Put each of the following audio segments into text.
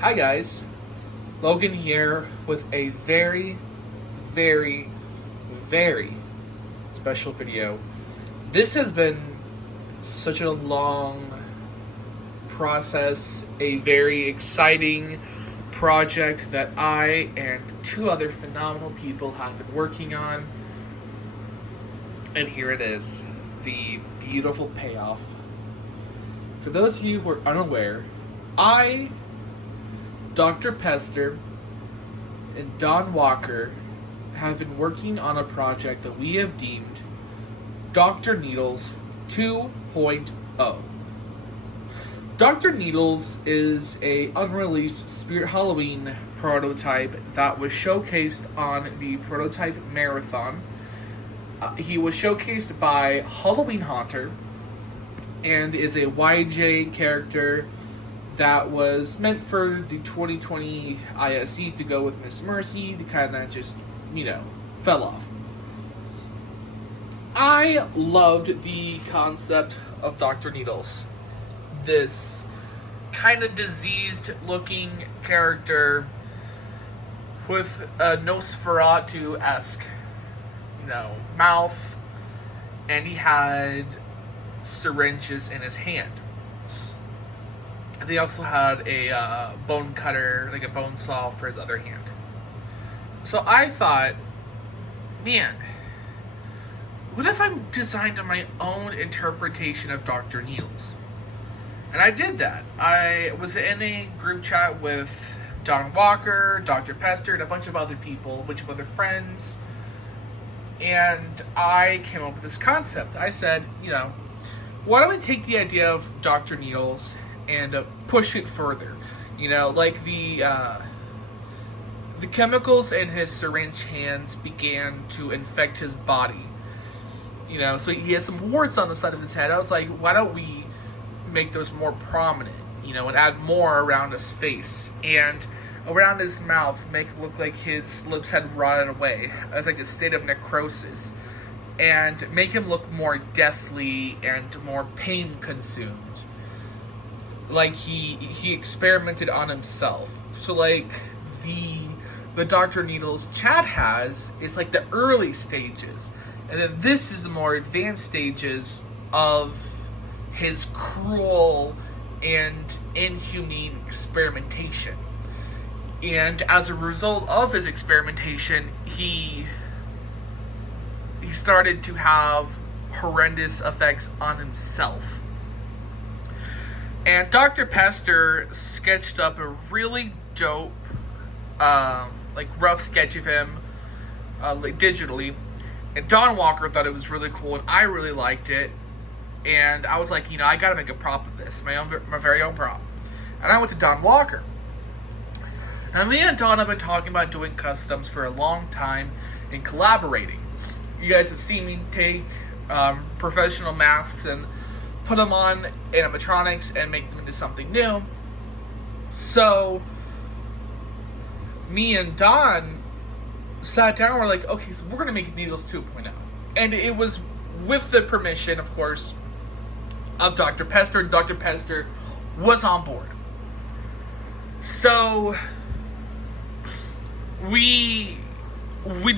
Hi guys, Logan here with a very, very, very special video. This has been such a long process, a very exciting project that I and two other phenomenal people have been working on. And here it is, the beautiful payoff. For those of you who are unaware, I, Dr. Pester, and Don Walker have been working on a project that we have deemed Dr. Needles 2.0. Dr. Needles is a unreleased Spirit Halloween prototype that was showcased on the Prototype Marathon. He was showcased by Halloween Haunter and is a YJ character that was meant for the 2020 ISE to go with Miss Mercy to kind of just, fell off. I loved the concept of Dr. Needles. This kind of diseased looking character with a Nosferatu-esque, mouth, and he had syringes in his hand. They also had a bone cutter, like a bone saw for his other hand. So I thought, man, what if I designed my own interpretation of Dr. Needles? And I did that. I was in a group chat with Don Walker, Dr. Pester, and a bunch of other people, a bunch of other friends. And I came up with this concept. I said, why don't we take the idea of Dr. Needles and push it further? Like the chemicals in his syringe hands began to infect his body. So he has some warts on the side of his head. I was like, why don't we make those more prominent, and add more around his face and around his mouth, make it look like his lips had rotted away as like a state of necrosis, and make him look more deathly and more pain consumed, like he experimented on himself. So like the Dr. Needles Chad has is like the early stages, and then this is the more advanced stages of his cruel and inhumane experimentation. And as a result of his experimentation, he started to have horrendous effects on himself. And Dr. Pester sketched up a really dope, rough sketch of him, digitally. And Don Walker thought it was really cool, and I really liked it. And I was like, I gotta make a prop of this, my very own prop. And I went to Don Walker. Now, me and Don have been talking about doing customs for a long time and collaborating. You guys have seen me take professional masks and put them on animatronics and make them into something new. So, me and Don sat down and we're like, okay, so we're going to make Needles 2.0. And it was with the permission, of course, of Dr. Pester. Dr. Pester was on board. So we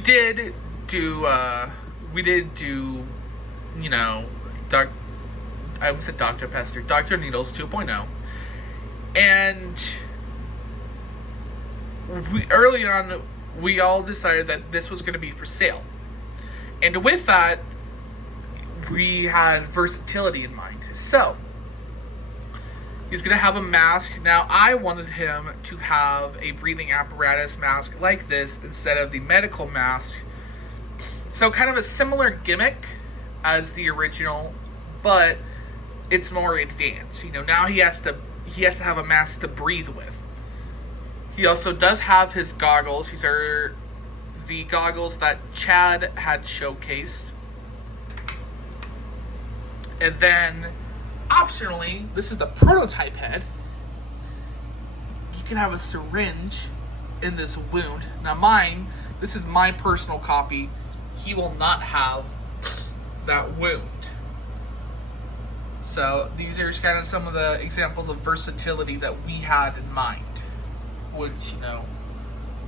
did do I almost said Dr. Pester, Dr. Needles 2.0. And early on, we all decided that this was going to be for sale. And with that, we had versatility in mind. So, he's going to have a mask. Now, I wanted him to have a breathing apparatus mask like this instead of the medical mask. So, kind of a similar gimmick as the original, but it's more advanced. Now he has to have a mask to breathe with. He also does have his goggles. These are the goggles that Chad had showcased. And then, optionally, this is the prototype head. You can have a syringe in this wound. Now this is my personal copy. He will not have that wound. So these are kind of some of the examples of versatility that we had in mind. which,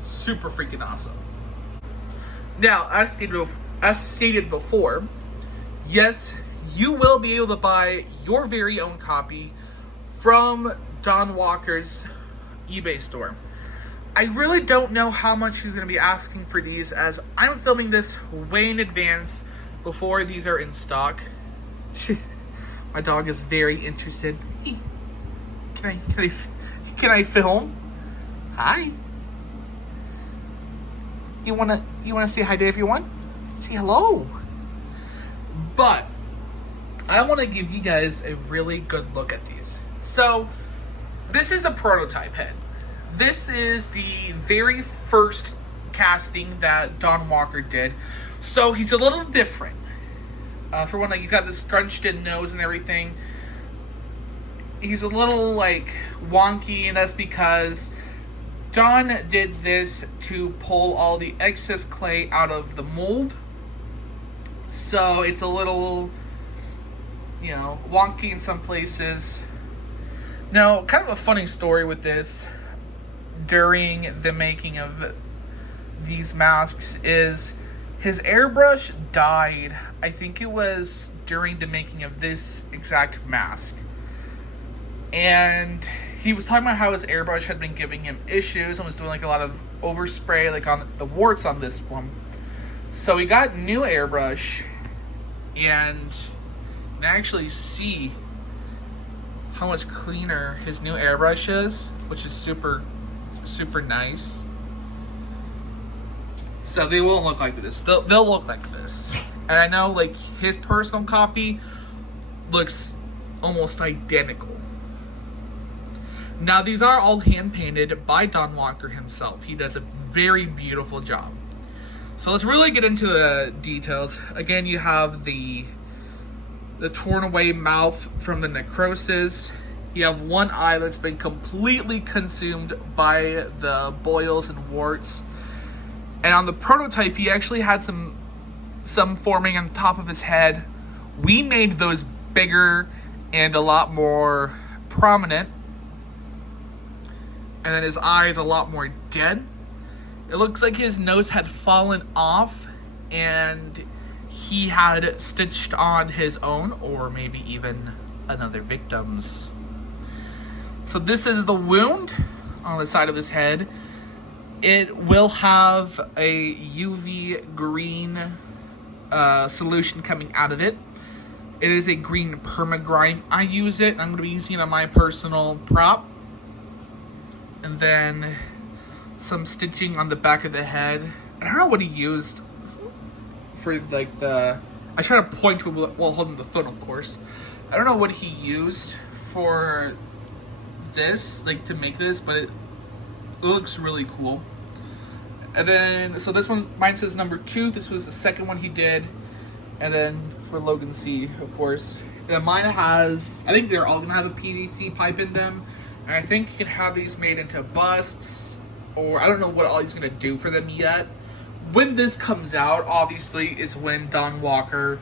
super freaking awesome. Now, as stated before, yes, you will be able to buy your very own copy from Don Walker's eBay store. I really don't know how much he's going to be asking for these, as I'm filming this way in advance before these are in stock. My dog is very interested. Hey, can I film? Hi. You wanna say hi to everyone? Say hello. But I want to give you guys a really good look at these. So this is a prototype head. This is the very first casting that Don Walker did. So he's a little different. For one, he's got this scrunched in nose and everything. He's a little wonky, and that's because Don did this to pull all the excess clay out of the mold. So it's a little, wonky in some places. Now, kind of a funny story with this during the making of these masks is his airbrush died. I think it was during the making of this exact mask. And he was talking about how his airbrush had been giving him issues and was doing a lot of overspray on the warts on this one. So he got new airbrush, and you can actually see how much cleaner his new airbrush is, which is super, super nice. So they won't look like this. They'll look like this. And I know his personal copy looks almost identical. Now, these are all hand-painted by Don Walker himself. He does a very beautiful job. So let's really get into the details. Again, you have the torn away mouth from the necrosis. You have one eye that's been completely consumed by the boils and warts. And on the prototype, he actually had some forming on top of his head. We made those bigger and a lot more prominent. And then his eye is a lot more dead. It looks like his nose had fallen off and he had stitched on his own, or maybe even another victim's. So this is the wound on the side of his head. It will have a UV green solution coming out of it. It is a green permagrime. I use it. I'm going to be using it on my personal prop. And then some stitching on the back of the head. I don't know what he used for I try to point to him while holding the phone, of course. I don't know what he used for this, to make this, but it looks really cool. And then, so this one, mine says number 2. This was the second one he did. And then for Logan C, of course. And then mine has, I think they're all going to have a PVC pipe in them. And I think you can have these made into busts, or I don't know what all he's going to do for them yet. When this comes out, obviously, is when Don Walker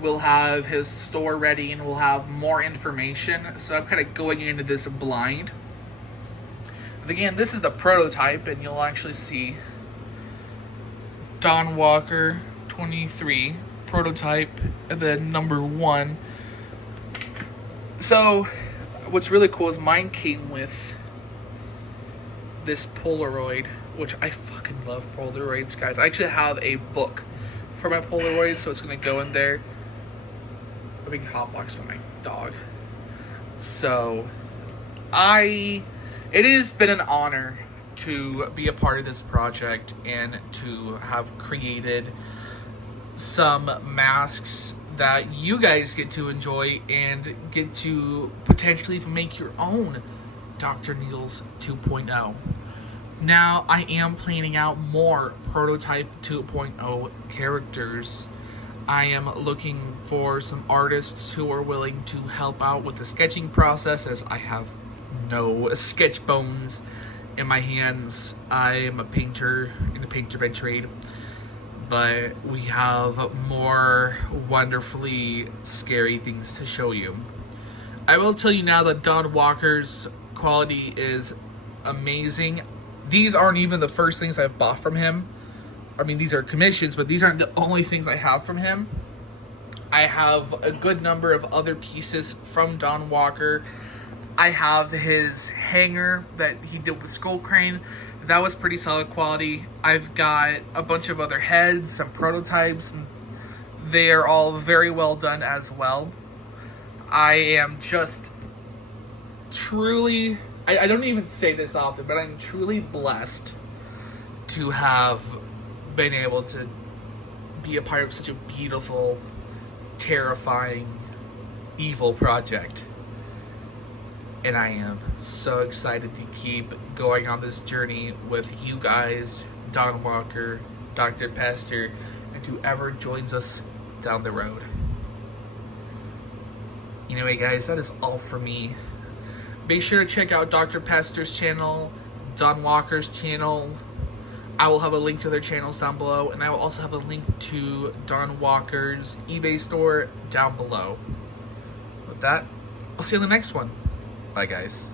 will have his store ready and will have more information. So I'm kind of going into this blind. And again, this is the prototype, and you'll actually see Don Walker 23 prototype, and then number 1. So what's really cool is mine came with this Polaroid, which I fucking love Polaroids, guys. I actually have a book for my Polaroids, so it's going to go in there. A big hotbox for my dog. So it has been an honor to be a part of this project and to have created some masks that you guys get to enjoy and get to potentially even make your own Dr. Needles 2.0. Now, I am planning out more Prototype 2.0 characters. I am looking for some artists who are willing to help out with the sketching process, as I have no sketch bones in my hands. I am a painter in a painter by trade. But we have more wonderfully scary things to show you. I will tell you now that Don Walker's quality is amazing. These aren't even the first things I've bought from him. I mean, these are commissions, but these aren't the only things I have from him. I have a good number of other pieces from Don Walker. I have his hanger that he did with Skull Crane. That was pretty solid quality. I've got a bunch of other heads, some prototypes, and they are all very well done as well. I am just truly, I don't even say this often, but I'm truly blessed to have been able to be a part of such a beautiful, terrifying, evil project. And I am so excited to keep going on this journey with you guys, Don Walker, Dr. Pester, and whoever joins us down the road. Anyway, guys, that is all for me. Be sure to check out Dr. Pester's channel, Don Walker's channel. I will have a link to their channels down below, and I will also have a link to Don Walker's eBay store down below. With that, I'll see you on the next one. Bye, guys.